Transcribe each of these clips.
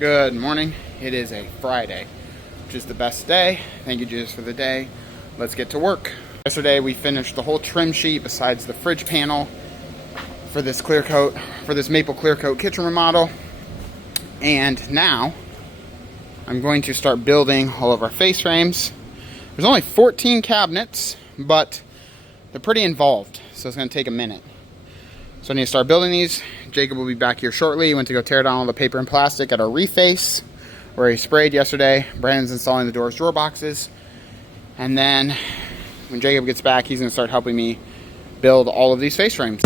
Good morning. It is a Friday, which is the best day. Thank you, Jesus, for the day. Let's get to work. Yesterday, we finished the whole trim sheet besides the fridge panel for this clear coat, for this maple clear coat kitchen remodel. And now, I'm going to start building all of our face frames. There's only 14 cabinets, but they're pretty involved, so it's going to take a minute. So I need to start building these. Jacob will be back here shortly. He went to go tear down all the paper and plastic at our reface, where he sprayed yesterday. Brandon's installing the doors, drawer boxes. And then when Jacob gets back, he's going to start helping me build all of these face frames.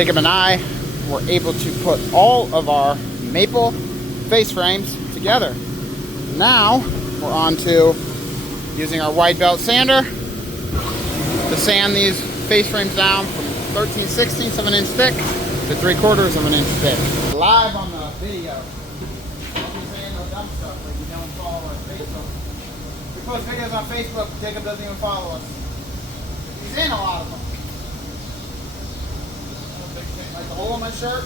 Jacob and I were able to put all of our maple face frames together. Now we're on to using our wide belt sander to sand these face frames down from 13/16 of an inch thick to 3/4 of an inch thick. Live on the video. Don't be saying no dumb stuff like you don't follow our Facebook. We post videos on Facebook, Jacob doesn't even follow us. He's in a lot of them. Like the hole in my shirt.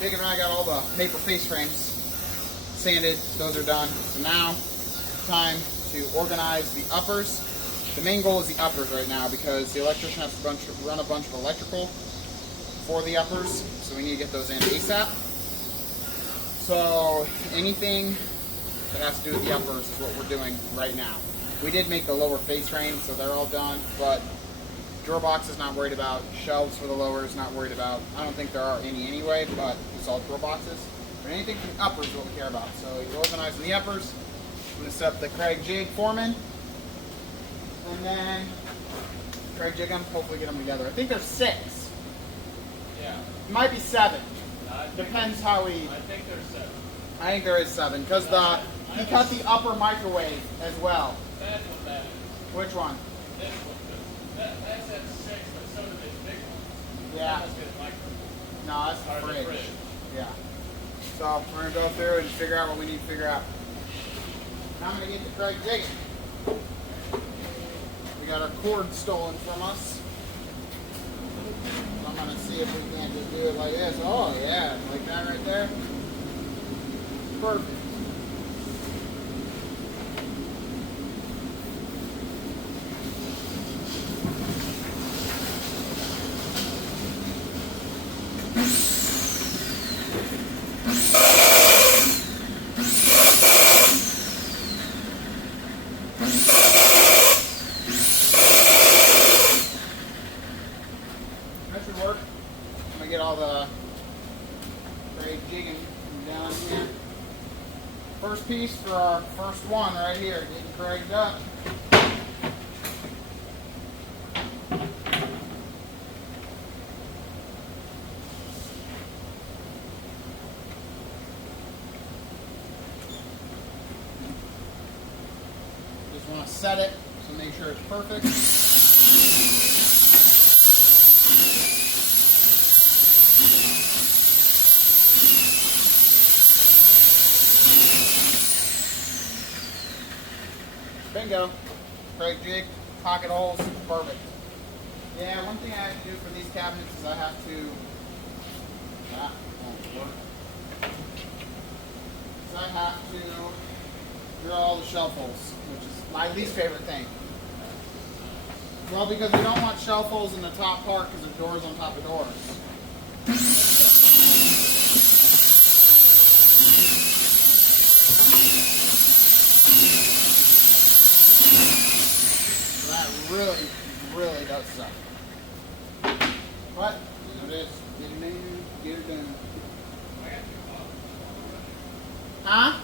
Jacob and I got all the maple face frames sanded. Those are done. So now, time to organize the uppers. The main goal is the uppers right now because the electrician has to run a bunch of electrical for the uppers. So we need to get those in ASAP. So anything that has to do with the uppers is what we're doing right now. We did make the lower face frames, so they're all done, but drawer box is not worried about. Shelves for the lower is not worried about. I don't think there are any anyway, but it's all drawer boxes. But anything from the uppers is what we care about. So he's organizing the uppers. I'm going to set up the Craig jig foreman. And then Craig jig them, hopefully get them together. I think there's 6. Yeah. It might be 7. Depends how we... I think there's 7. I think there is 7, because he cut the upper microwave as well. That's what that is. Which one? This one. That's at 6, but so do these big ones. Yeah. That's good microwave. No, that's the Or the fridge. fridge. Yeah. So we're going to go through and figure out what we need to figure out. Now I'm going to get to Craig jigging. We got our cord stolen from us. I'm going to see if we can't just do it like this. Oh yeah, like that right there. Perfect. That should work. I'm gonna get all the Craig jigging down here. First piece for our first one right here, getting Craiged up. Just want to set it so make sure it's perfect. Bingo. Craig jig, pocket holes, perfect. Yeah, one thing I have to do for these cabinets is I have to... That won't work. Is I have to drill all the shelf holes, which is my least favorite thing. Well, because we don't want shelf holes in the top part because the doors on top of doors. really, really does suck. But it is. Get it in, get it done. Huh?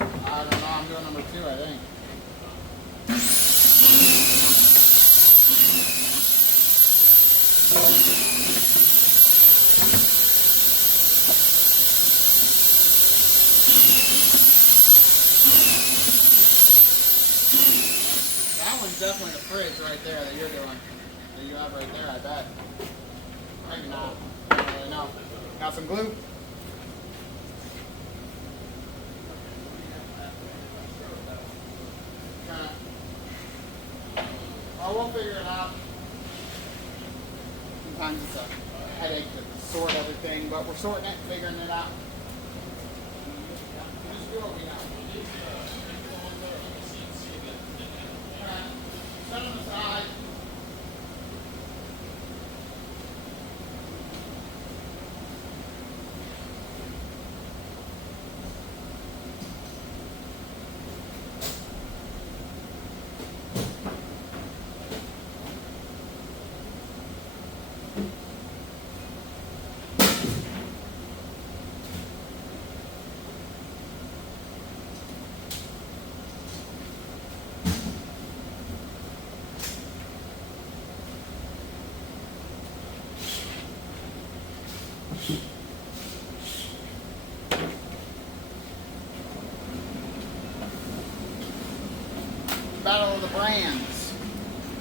I don't know. I'm doing number 2, I think. That one's definitely the fridge right there that you're doing. That you have right there, I bet. Maybe not. I don't really know. Got some glue? Oh, we'll figure it out. Sometimes it's a headache to sort everything, but we're sorting it, figuring it out. Just do what we know. Set them aside. Battle of the brands.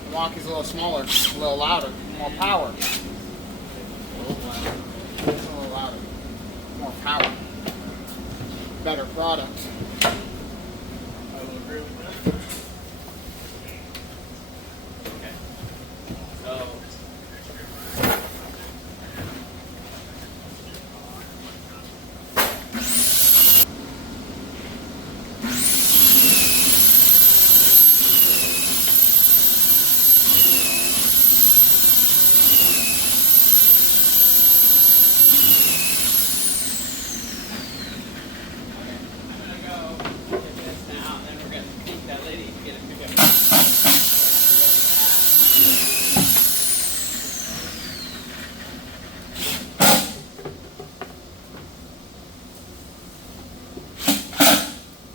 Milwaukee's a little smaller, a little louder, more power. It's a little louder, more power, better product. I will agree with that. Okay. So.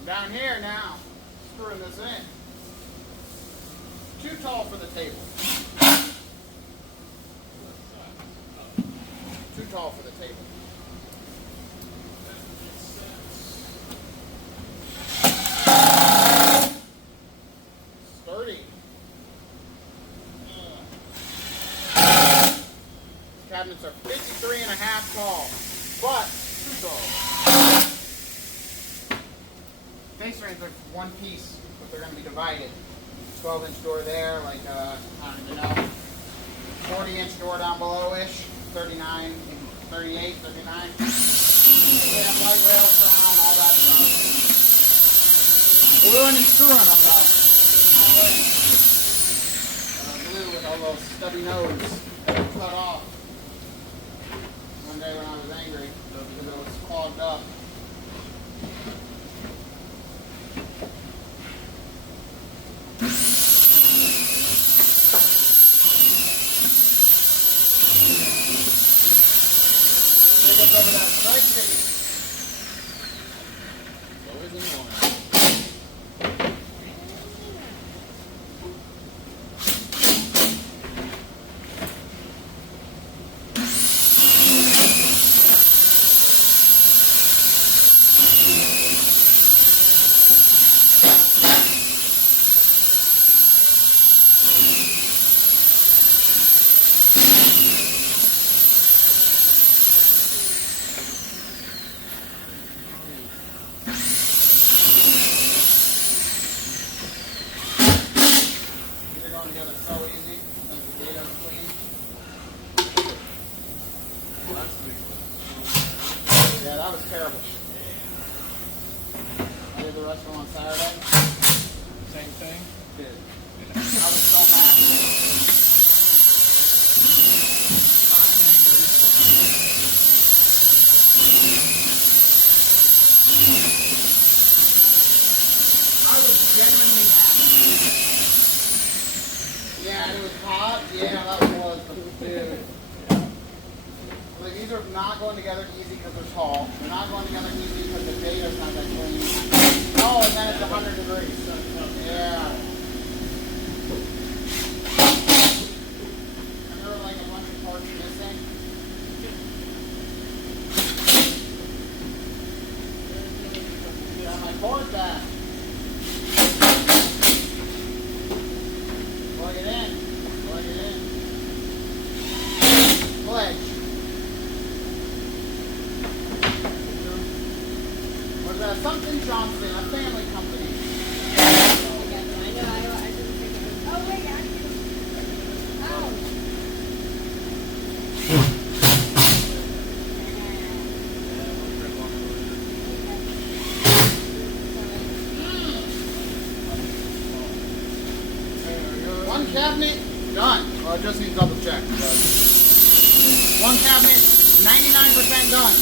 Down here now, screwing this in. Too tall for the table. Too tall for the table. Sturdy. These cabinets are 53.5 tall, but too tall. Face frames are one piece, but they're going to be divided. 12-inch door there, like, I don't even know, 40-inch door down below-ish, 39, 38, 39. They have light rail crown, all that stuff. Gluing and screwing them, though. Glue with all those stubby nose that were cut off. One day when I was angry, because it was clogged up. Over that strike tape. Always annoying. Together so easy, since the data's clean. Yeah, that was terrible. I did the rest of them on Saturday. Same thing? Did. I was so mad. Not angry. I was genuinely mad. Yeah, it was hot. Yeah, that was the dude. Like, these are not going together easy because they're tall. They're not going together easy because the data's not that clean. Oh, and then it's 100 degrees. Yeah. And there were like a bunch of parts missing. Got my cord back. Plug it in. Plug it in. Pledge. Was that something Johnson, a family company? One cabinet, done. Well, it just needs double check. But one cabinet, 99% done.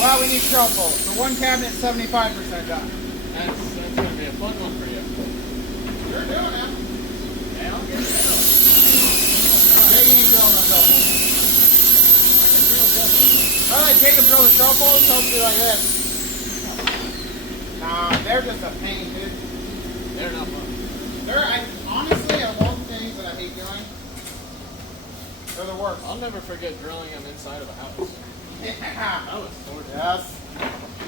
Well, we need shelf-holes. So one cabinet, 75% done. That's going to be a fun one for you. You're doing it. Yeah, I'll get it. Jacob ain't drilling no shelf-holes. I can drill shelf. All right, Jacob drill the shelf-holes, hopefully like this. Nah, they're just a pain, dude. They're not fun. Honestly, of all the things that I hate doing, they're the worst. I'll never forget drilling them inside of a house. Yeah. That was torture. Yes.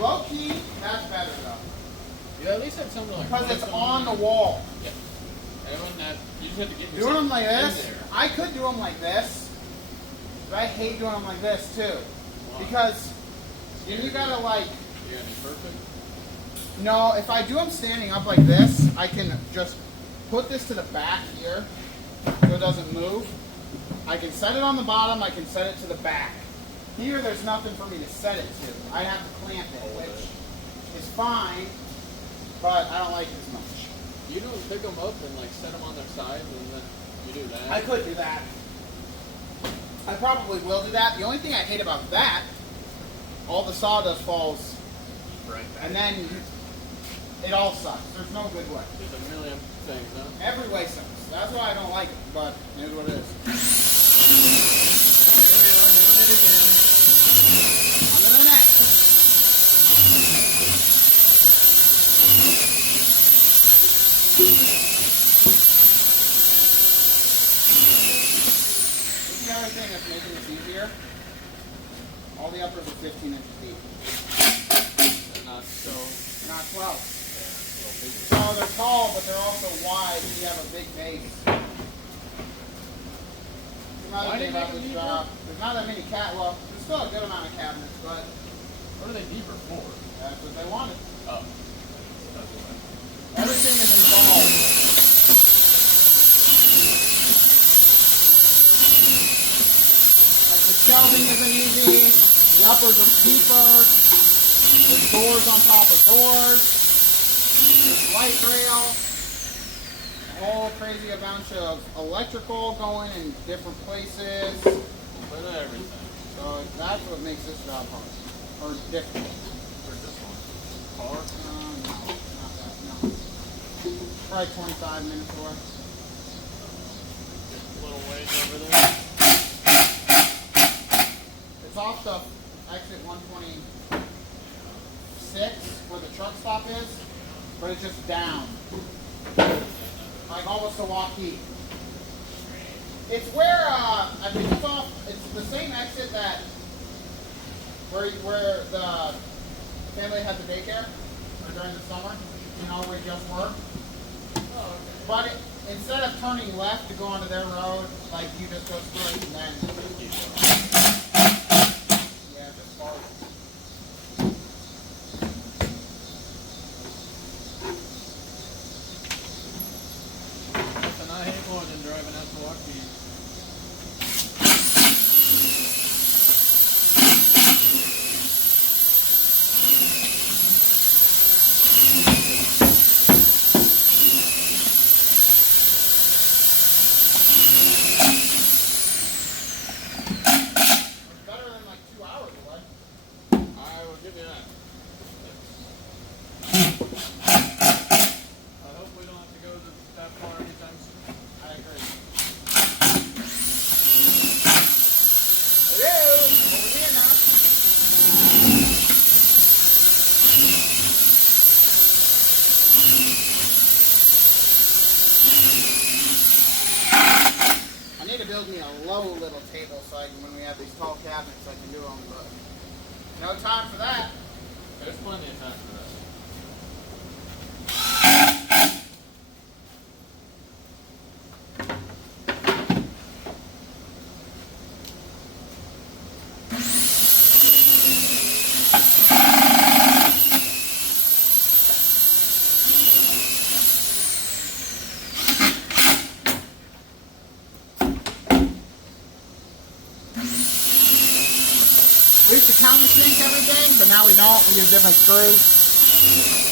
Low key, that's better though. You at least had something like Because it's on the wall. Yeah. And when that, you just had to get Doing them like yourself this, in there. I could do them like this, but I hate doing them like this too. Why? Because you gotta like, You gotta be perfect. no, if I do them standing up like this, I can just put this to the back here so it doesn't move. I can set it on the bottom, I can set it to the back. Here, there's nothing for me to set it to. I have to clamp it, which is fine, but I don't like it as much. You don't pick them up and like set them on their sides and then you do that. I could do that. I probably will do that. The only thing I hate about that, all the sawdust falls, right back. and then it all sucks. There's no good way. There's a million things, huh? Every way sucks. That's why I don't like it, but it is what it is. Here we are doing it again. On to the next. This is the other thing that's making this easier. All the uppers are 15 inches deep. They're not so. They're not 12. little big. So they're tall, but they're also wide. So you have a big base. Another Why thing did they about make this them job, there's not that many well, there's still a good amount of cabinets, but What are they deeper for? that's what they wanted. Oh. That's what Everything is involved. Like the shelving isn't easy, the uppers are deeper, there's doors on top of doors, there's light rail, a whole crazy bunch of electrical going in different places. But everything. So that's what makes this job hard, or different. For this one. Car? No, not that, no. Probably 25 minutes away. Just a little ways over there. It's off the exit 126 where the truck stop is, but it's just down. Like almost to Waukee. It's where, I think it's off, it's the same exit that, where the family had the daycare, or during the summer, you know, where you just work. Oh, okay. But instead of turning left to go onto their road, like you just go straight and then, yeah, just follow. Nothing I hate more than driving out to Waukee. It's better than like 2 hours away. I will give you that. build me a low little table so I can, when we have these tall cabinets, I can do them, but no time for that. There's plenty of time for that. We used to countersink everything, but now we don't. We use different screws.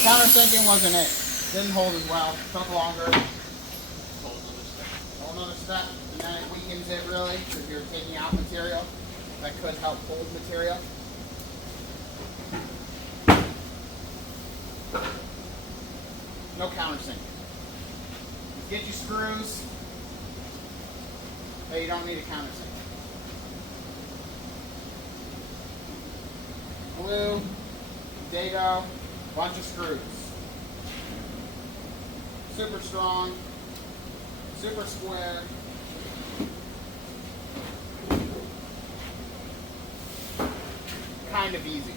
Countersinking wasn't it. Didn't hold as well. Took longer. Whole another step. And then it weakens it really. If you're taking out material, that could help hold material. No countersink. Get your screws. But you don't need a countersink. Glue, dado, bunch of screws. Super strong, super square. Kind of easy.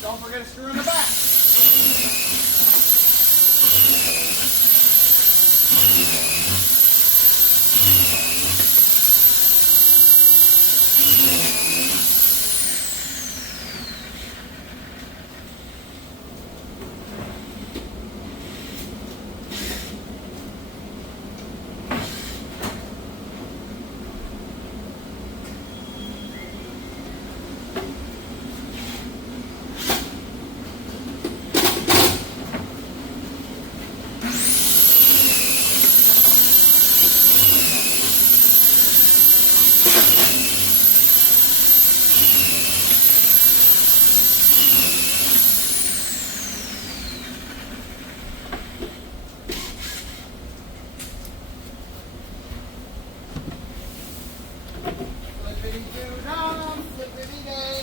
Don't forget a screw in the back. Flippity-doo-dah, flippity-day.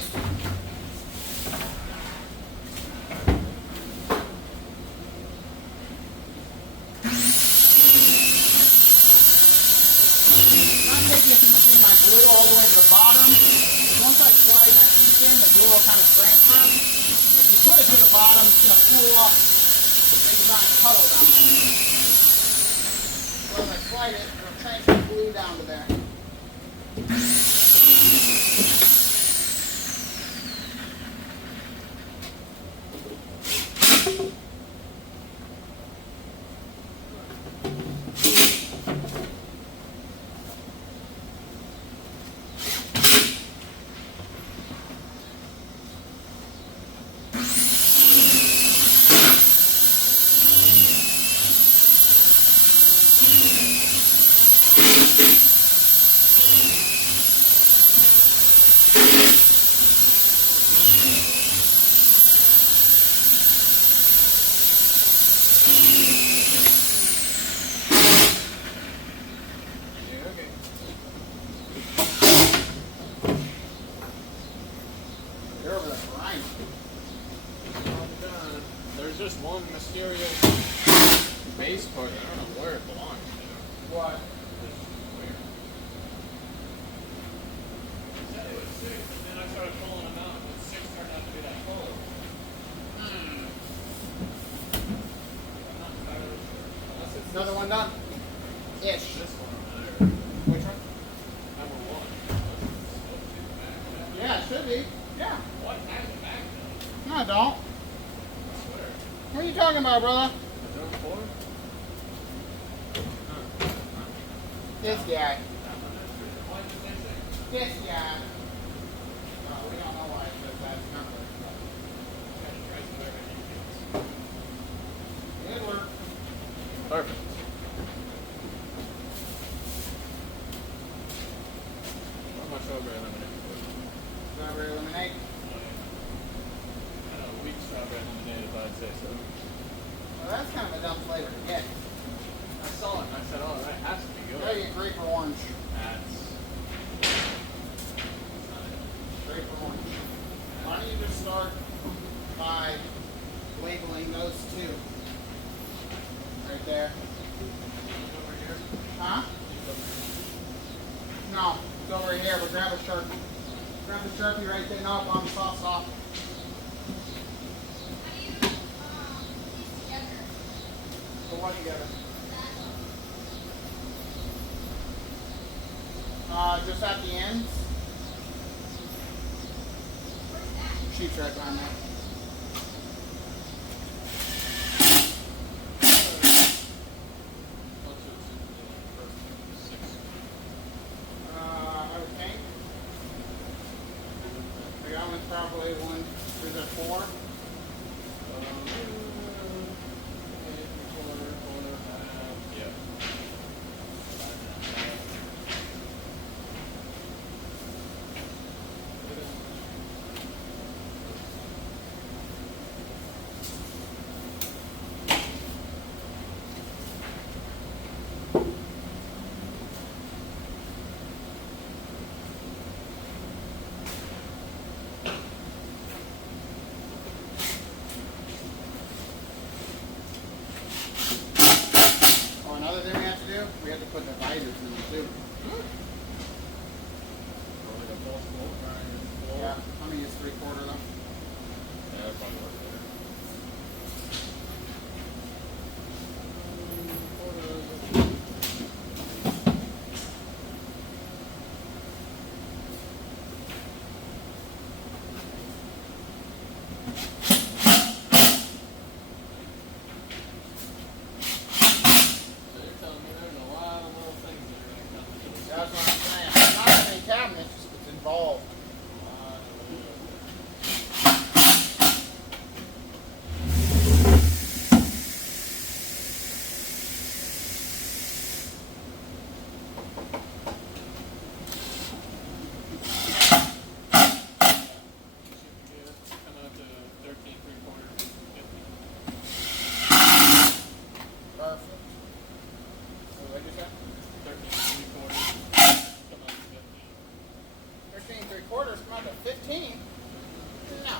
Not taking if you see my glue all the way to the bottom. Once I slide my piece in, the glue will kind of transfer. If you put it to the bottom, it's going to spool up. Make a giant puddle down there. So as I slide it, it'll transfer glue down to there. There's just one mysterious base part. I don't know where it belongs. What? It's weird. I said it was 6, but then I started pulling them out, and 6 turned out to be that full. I'm not entirely sure. Unless it's Another one done? Ish. this one over there. Which one? Number 1. Unless it's supposed to be the back. Yeah, it should be. Yeah. What has the back though? No, I don't. I swear. What are you talking about, brother? Is there a 4? This guy. Why did they say? This guy. We don't know why it says that number. Good work. Perfect. say so. Well, that's kind of a dumb flavor to get. I saw it and I said, oh, that has to be good. Gotta get grape or orange. That's not it. Grape or orange. Why don't you just start by labeling those two? Right there. Over here. Huh? No, it's over here, but grab a Sharpie. Grab the Sharpie right there. No, on the sauce off. Put what together? Just at the ends. Sheep's right behind that. I would think. That one's probably one. There's a 4. Yeah. Oh, another thing we have to do, we have to put the visors in them too. Like a false floor, right? Yeah, I'm gonna use 3/4 though. Yeah, that'd probably work better. So you're telling me there's a lot of little things that are going to come to this. That's what I'm saying. It's not that many cabinets, it's involved. Perfect. So what did you say? 13 3/4 come out to 15? No.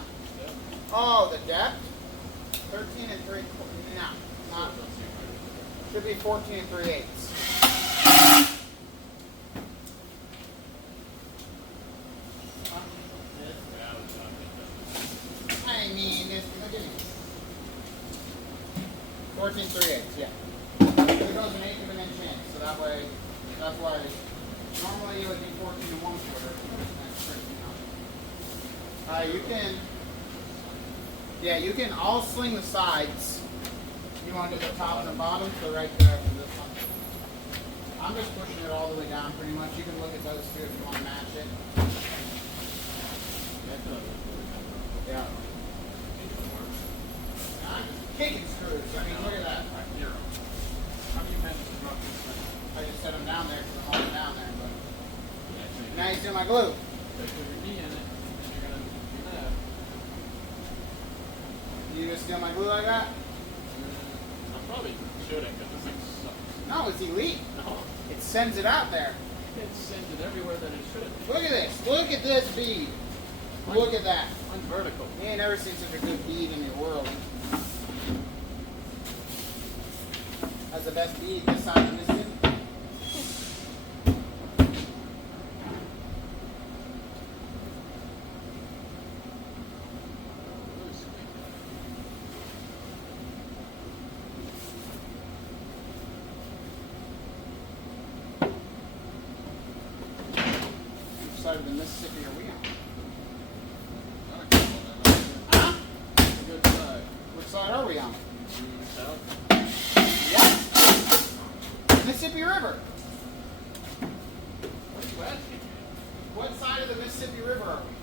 Oh, the depth? 13 and 3/4. No. Not. Should be 14 and 3/8. I mean, this, look at this. 14 3/8, yeah. It goes an eighth of an inch in, so that way, that's why normally it would be 14 and 1/4. You can, yeah, you can all sling the sides. You want to do the top and the bottom, so right there for this one. I'm just pushing it all the way down pretty much. You can look at those two if you want to match it. Yeah. I'm kicking screws. I mean, look at that. How do you manage to drop this thing? I just set them down there because I'm holding down there. But now you see my glue. Put your knee in it, and you're going to do that. You just steal my glue like that? I probably shouldn't because this thing sucks. No, it's elite. No. It sends it out there. It sends it everywhere that it should. Look at this. Look at this bead. Look at that. I'm vertical. You ain't never seen such a good bead in your world. That's the best bead this side of this thing. Which side of the Mississippi are we on? Huh? Good side. Which side are we on? South. What? Mississippi River. What are you asking me? What side of the Mississippi River are we?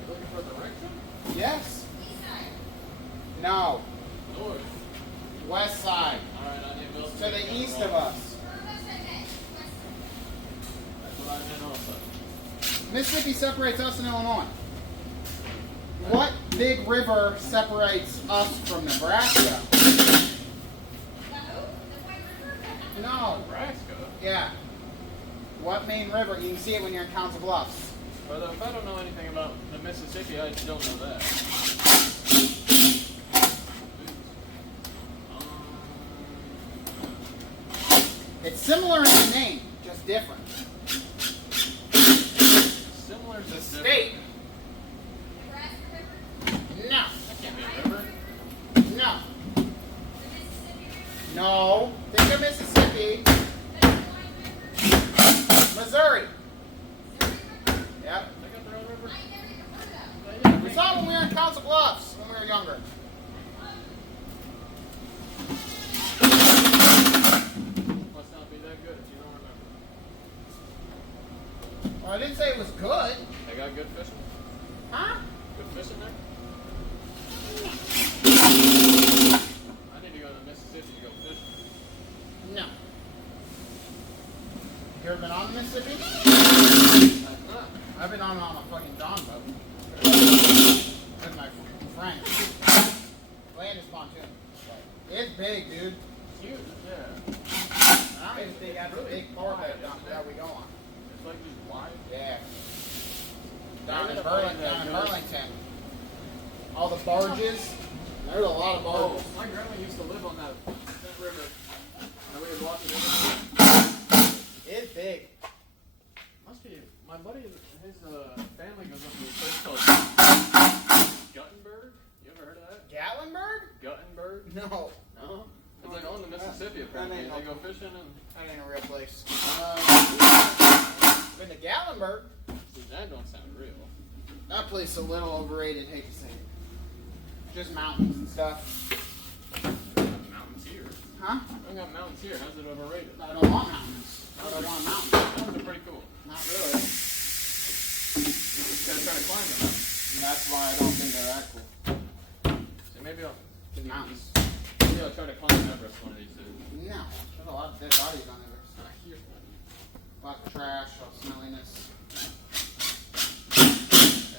You looking for direction? Yes. No. North. West side. Alright, I need Wilson. To the east of us. That's what I meant also. Mississippi separates us and Illinois. What big river separates us from Nebraska. No. Nebraska? Yeah. What main river? You can see it when you're in Council Bluffs. But if I don't know anything about the Mississippi, I don't know that. It's similar in the name, just different. Similar to The state. No. That can't be a river. No. No. Think of Mississippi. Missouri. Yep. They got their own river? We saw it when we were in Council Bluffs when we were younger. Must not be that good if you don't remember. Well, I didn't say it was good. They got good fishing? Huh? Good fishing there? I need to go to Mississippi to go fishing. No. You ever been on the Mississippi? I've not. I've been on a fucking John boat. With my friend. Land is pontoon. It's big, dude. Huge, yeah. I'm as big as a big board that we go on. It's like just wide. Yeah. Down Maybe in the Burlington. point Down in that goes- Burlington. All the barges. There's a lot of barges. Oh, my grandma used to live on that river. And we would walk it in. It's big. Must be. My buddy, his family goes up to a place called Guttenberg. You ever heard of that? Gatlinburg? Guttenberg? No. No. It's like on the Mississippi That apparently. ain't They no- go fishing and. That ain't a real place. Uh, Been to Gatlinburg. that don't sound real. That place is a little overrated, hate to say it. Just mountains and stuff. Mountains here. Huh? I got mountains here. How's it overrated? I don't want mountains. I don't want mountains. Mountains are pretty cool. Not really. Gotta try to climb them. That's why I don't think they're that cool. So maybe I'll. Mountains. Maybe I'll try to climb Everest one of these days. No. There's a lot of dead bodies on there. A lot of trash, a lot of smelliness.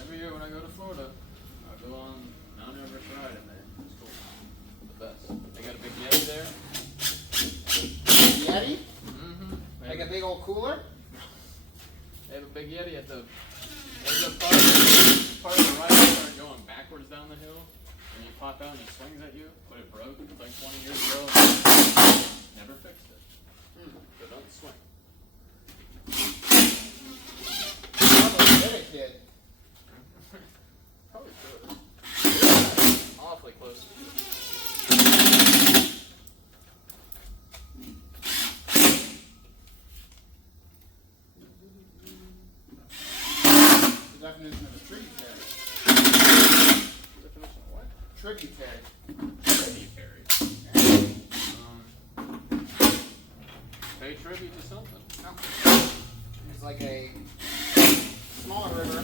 Every year when I go to Florida, I go on Mount Everest ride in there. It's cool. The best. They got a big Yeti there. Yeti? Mm-hmm. Like a big old cooler? They have a big Yeti at the. There's a part of the ride you start going backwards down the hill, and you pop out and he swings at you, but it broke like 20 years ago. Never fixed it. So don't swing. Probably did it, kid. Probably could. Awfully close to it. The definition of a tributary. Definition of what? Tributary. Tributary. Pay tribute to something. No. It's like a smaller river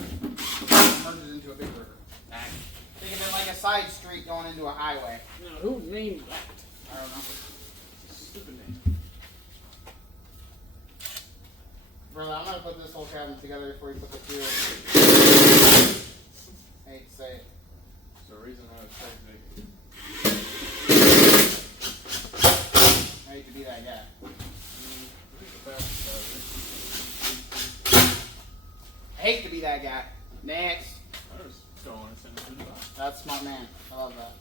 merges into a big river. Think of it like a side street going into a highway. No, who named that? I don't know. Stupid name. Brother, I'm gonna put this whole cabinet together before you put the fuel. I hate to say it. There's a reason I was so big. I hate to be that guy. I hate to be that guy. Next. I just don't want to send it to the box. That's smart man. I love that.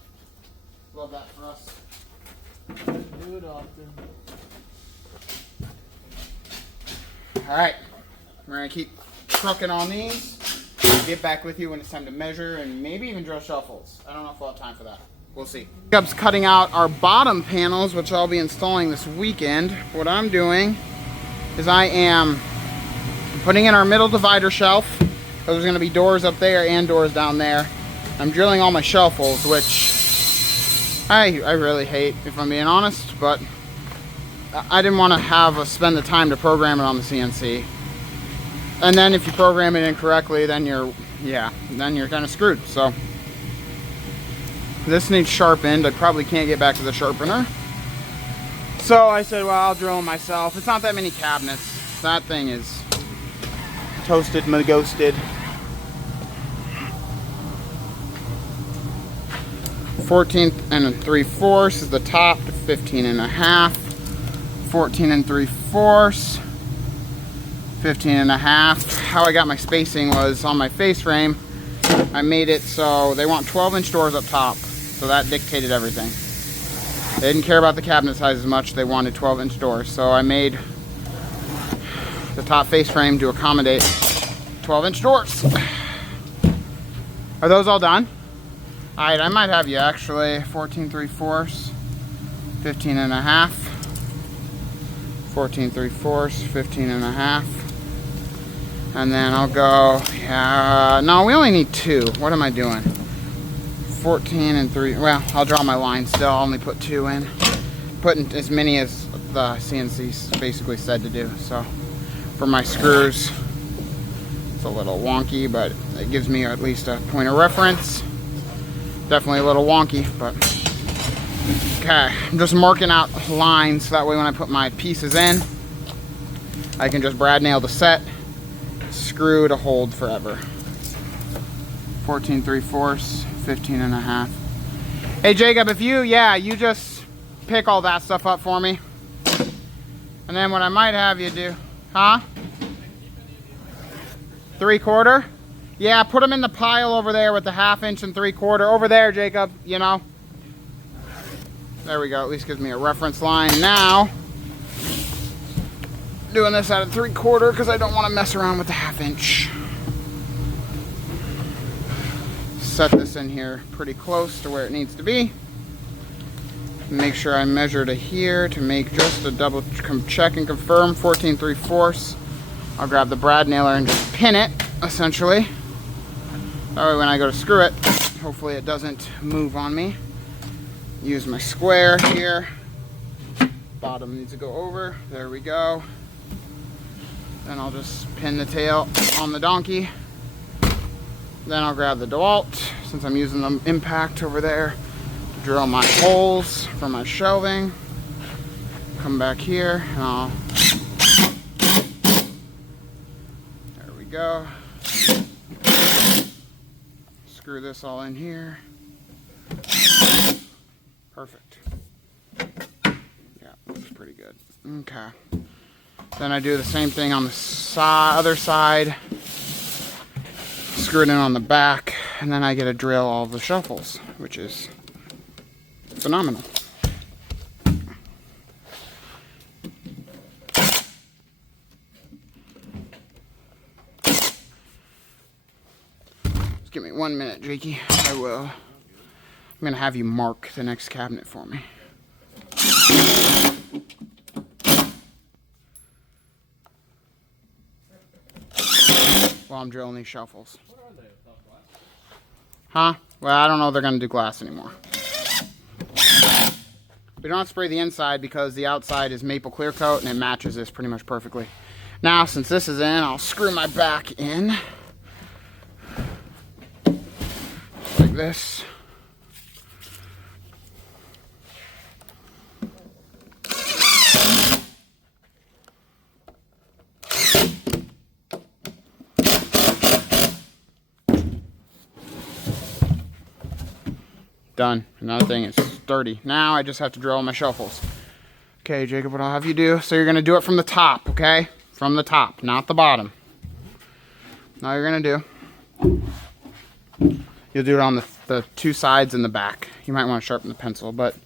Love that for us. Do it often. Alright. We're gonna keep trucking on these. Get back with you when it's time to measure and maybe even drill shuffles. I don't know if we'll have time for that. We'll see. Jacob's cutting out our bottom panels, which I'll be installing this weekend. What I'm doing is I am putting in our middle divider shelf. There's going to be doors up there and doors down there. I'm drilling all my shelf holes, which I really hate, if I'm being honest, but I didn't want to spend the time to program it on the CNC. And then if you program it incorrectly, then you're kind of screwed. So this needs sharpened. I probably can't get back to the sharpener. So I said, well, I'll drill them myself. It's not that many cabinets. That thing is toasted, ghosted. 14 3/4 is the top to 15 and a half. 14 3/4, 15 and a half. How I got my spacing was on my face frame. I made it so they want 12-inch doors up top, so that dictated everything. They didn't care about the cabinet size as much. They wanted 12-inch doors, so I made the top face frame to accommodate 12-inch doors. Are those all done? All right, I might have you actually. 14 3/4, 15 and a half. 14 3/4, 15 and a half. And then I'll go, no, we only need 2. What am I doing? 14 and 3, well, I'll draw my line still. I'll only put 2 in. Putting as many as the CNC basically said to do. So for my screws, it's a little wonky, but it gives me at least a point of reference. Definitely a little wonky, but okay. I'm just marking out lines so that way when I put my pieces in, I can just brad nail the set, screw to hold forever. 14 3/4, 15 and a half. Hey Jacob, if you just pick all that stuff up for me. And then what I might have you do, huh? 3/4? Yeah, put them in the pile over there with the 1/2 inch and 3/4. Over there, Jacob, you know. There we go, at least gives me a reference line. Now, doing this at a 3/4 because I don't want to mess around with the 1/2 inch. Set this in here pretty close to where it needs to be. Make sure I measure to here to make just a double check and confirm. 14 3/4. I'll grab the brad nailer and just pin it, essentially. That way when I go to screw it, hopefully it doesn't move on me. Use my square here. Bottom needs to go over. There we go. Then I'll just pin the tail on the donkey. Then I'll grab the DeWalt, since I'm using the impact over there, to drill my holes for my shelving. Come back here and I'll, there we go. Screw this all in here. Perfect. Yeah, looks pretty good. Okay. Then I do the same thing on the other side. Screw it in on the back, and then I get to drill all the shelf holes, which is phenomenal. Just give me 1 minute, Jakey. I will. I'm gonna have you mark the next cabinet for me. While I'm drilling these shelf holes. What are they without glass? Huh? Well, I don't know if they're gonna do glass anymore. We don't have to spray the inside because the outside is maple clear coat and it matches this pretty much perfectly. Now, since this is in, I'll screw my back in. Like this. Done. Another thing is sturdy. Now I just have to drill my shelf holes. Okay, Jacob, what I'll have you do, so you're going to do it from the top, okay? From the top, not the bottom. Now you're going to do, you'll do it on the 2 sides and the back. You might want to sharpen the pencil, but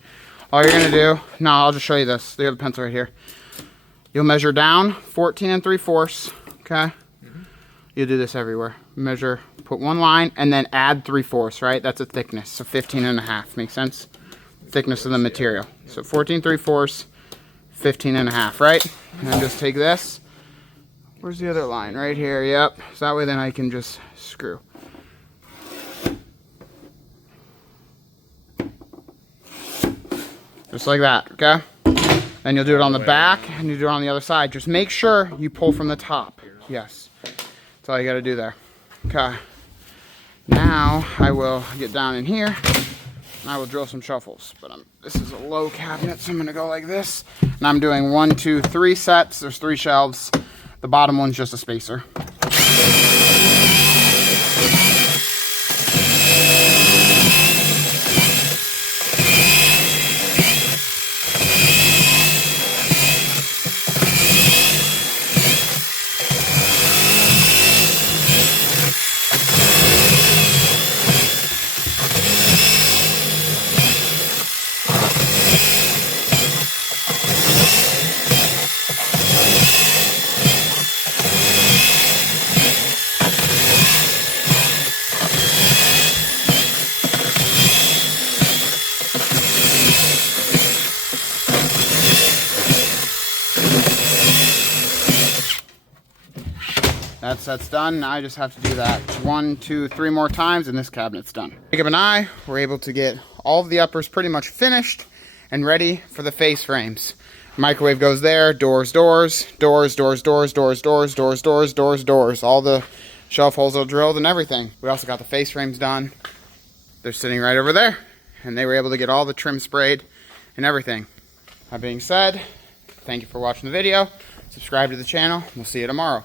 all you're going to do, no, I'll just show you this. You have the pencil right here. You'll measure down 14 3/4, okay? You'll do this everywhere. Measure, put 1 line, and then add 3/4, right? That's a thickness, so 15 and a half. Make sense? Thickness of the material. So 14 3/4, 15 and a half, right? And then just take this. Where's the other line? Right here, yep. So that way then I can just screw. Just like that, okay? Then you'll do it on the back, and you do it on the other side. Just make sure you pull from the top. Yes. That's all you gotta do there. Okay. Now I will get down in here and I will drill some shelf holes. But this is a low cabinet, so I'm gonna go like this. And I'm doing 1, 2, 3 sets. There's 3 shelves. The bottom one's just a spacer. That's done. Now I just have to do that 1, 2, 3 more times and this cabinet's done. Jacob and I were able to get all of the uppers pretty much finished and ready for the face frames. Microwave goes there, doors, doors, doors, doors, doors, doors, doors, doors, doors, doors, doors. All the shelf holes are drilled and everything. We also got the face frames done. They're sitting right over there. And they were able to get all the trim sprayed and everything. That being said, thank you for watching the video. Subscribe to the channel. We'll see you tomorrow.